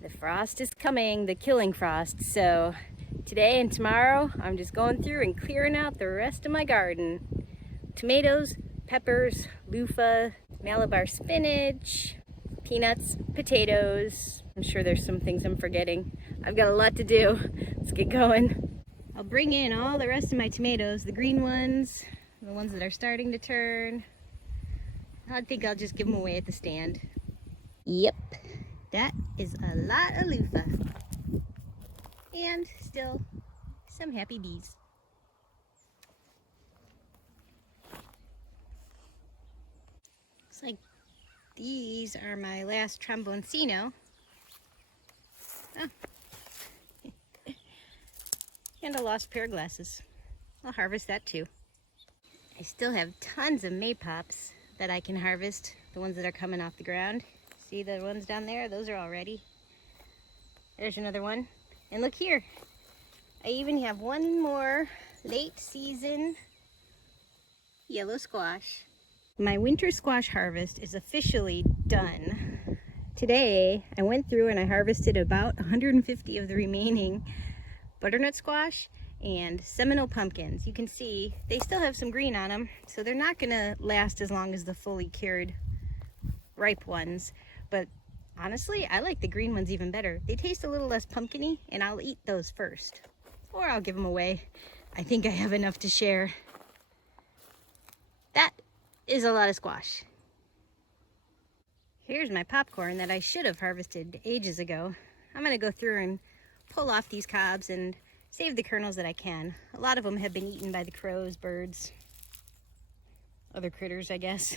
The frost is coming, the killing frost, so today and tomorrow I'm just going through and clearing out the rest of my garden. Tomatoes, peppers, loofah, Malabar spinach, peanuts, potatoes. I'm sure there's some things I'm forgetting. I've got a lot to do. Let's get going. I'll bring in all the rest of my tomatoes, the green ones, the ones that are starting to turn. I think I'll just give them away at the stand. Yep. That is a lot of loofah. And still some happy bees. Looks like these are my last tromboncino. Oh. And a lost pair of glasses. I'll harvest that too. I still have tons of maypops that I can harvest, the ones that are coming off the ground. See the ones down there? Those are all ready. There's another one. And look here. I even have one more late season yellow squash. My winter squash harvest is officially done. Today I went through and I harvested about 150 of the remaining butternut squash and Seminole pumpkins. You can see they still have some green on them, so they're not gonna last as long as the fully cured ripe ones. But honestly, I like the green ones even better. They taste a little less pumpkin-y, and I'll eat those first. Or I'll give them away. I think I have enough to share. That is a lot of squash. Here's my popcorn that I should have harvested ages ago. I'm gonna go through and pull off these cobs and save the kernels that I can. A lot of them have been eaten by the crows, birds, other critters, I guess.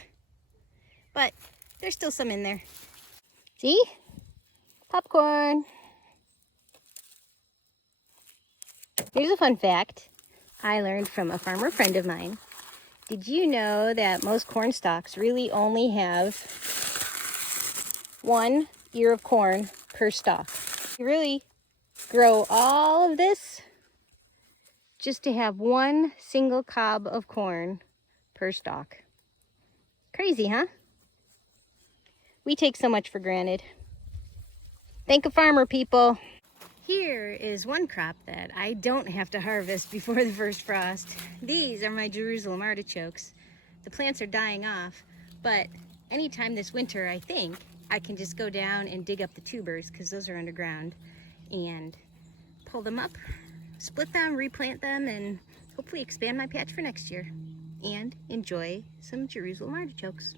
But there's still some in there. See? Popcorn. Here's a fun fact I learned from a farmer friend of mine. Did you know that most corn stalks really only have one ear of corn per stalk? You really grow all of this just to have one single cob of corn per stalk. Crazy, huh? We take so much for granted. Thank a farmer, people. Here is one crop that I don't have to harvest before the first frost. These are my Jerusalem artichokes. The plants are dying off, but anytime this winter, I think, I can just go down and dig up the tubers, because those are underground, and pull them up, split them, replant them, and hopefully expand my patch for next year, and enjoy some Jerusalem artichokes.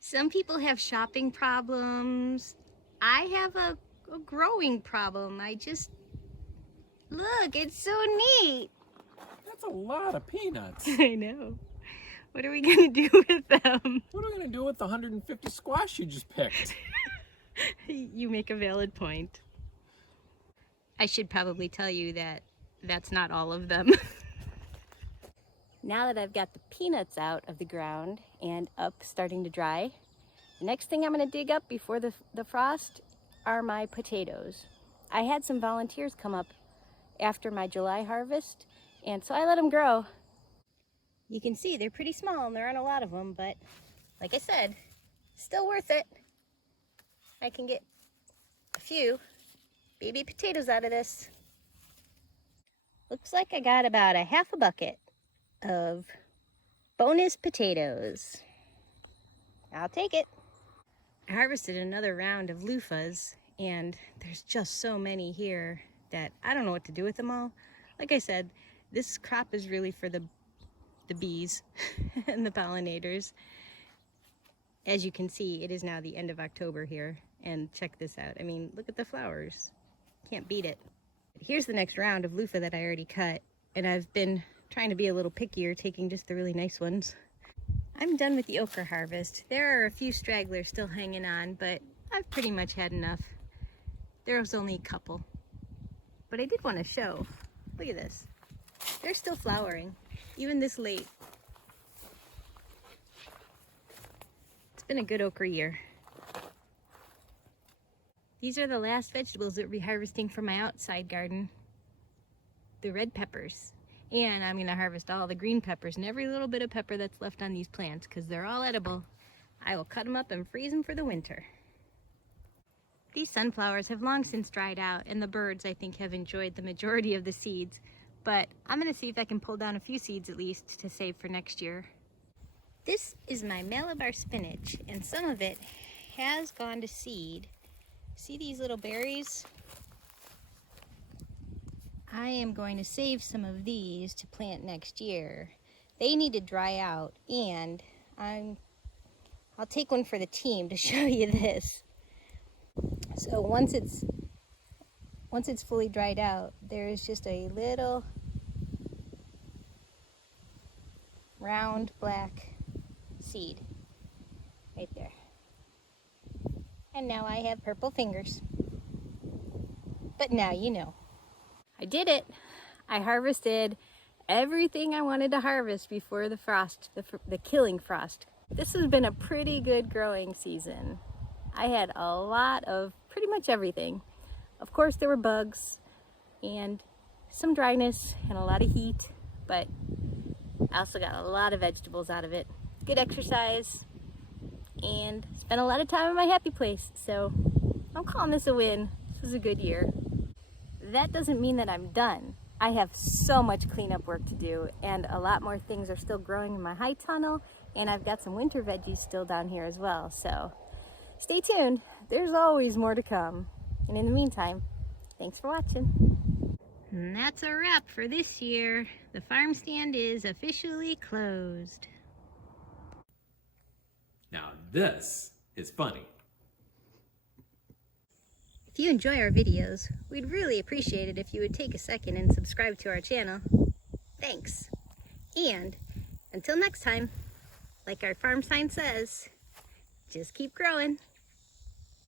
Some people have shopping problems. I have a growing problem. Look, it's so neat. That's a lot of peanuts. I know. What are we gonna do with them? What are we gonna do with the 150 squash you just picked? You make a valid point. I should probably tell you that that's not all of them. Now that I've got the peanuts out of the ground and up starting to dry, the next thing I'm gonna dig up before the frost are my potatoes. I had some volunteers come up after my July harvest, and so I let them grow. You can see they're pretty small and there aren't a lot of them, but like I said, still worth it. I can get a few baby potatoes out of this. Looks like I got about a half a bucket of bonus potatoes. I'll take it. I harvested another round of loofahs, and there's just so many here that I don't know what to do with them all. Like I said, this crop is really for the bees and the pollinators. As you can see, it is now the end of October here, and check this out. I mean, look at the flowers. Can't beat it. Here's the next round of loofah that I already cut, and I've been trying to be a little pickier, taking just the really nice ones. I'm done with the okra harvest. There are a few stragglers still hanging on, but I've pretty much had enough. There was only a couple. But I did want to show. Look at this. They're still flowering, even this late. It's been a good okra year. These are the last vegetables that we'll be harvesting from my outside garden. The red peppers. And I'm going to harvest all the green peppers and every little bit of pepper that's left on these plants because they're all edible. I will cut them up and freeze them for the winter. These sunflowers have long since dried out, and the birds, I think, have enjoyed the majority of the seeds. But I'm gonna see if I can pull down a few seeds at least to save for next year. This is my Malabar spinach, and some of it has gone to seed. See these little berries? I am going to save some of these to plant next year. They need to dry out, and I'll take one for the team to show you this. So once it's fully dried out, there's just a little round black seed right there. And now I have purple fingers. But now you know. I did it. I harvested everything I wanted to harvest before the frost, the killing frost. This has been a pretty good growing season. I had a lot of pretty much everything. Of course there were bugs and some dryness and a lot of heat, but I also got a lot of vegetables out of it. Good exercise and spent a lot of time in my happy place. So I'm calling this a win. This was a good year. That doesn't mean that I'm done. I have so much cleanup work to do, and a lot more things are still growing in my high tunnel, and I've got some winter veggies still down here as well. So stay tuned. There's always more to come. And in the meantime, thanks for watching. And that's a wrap for this year. The farm stand is officially closed. Now this is funny. If you enjoy our videos, we'd really appreciate it if you would take a second and subscribe to our channel. Thanks. And until next time, like our farm sign says, just keep growing.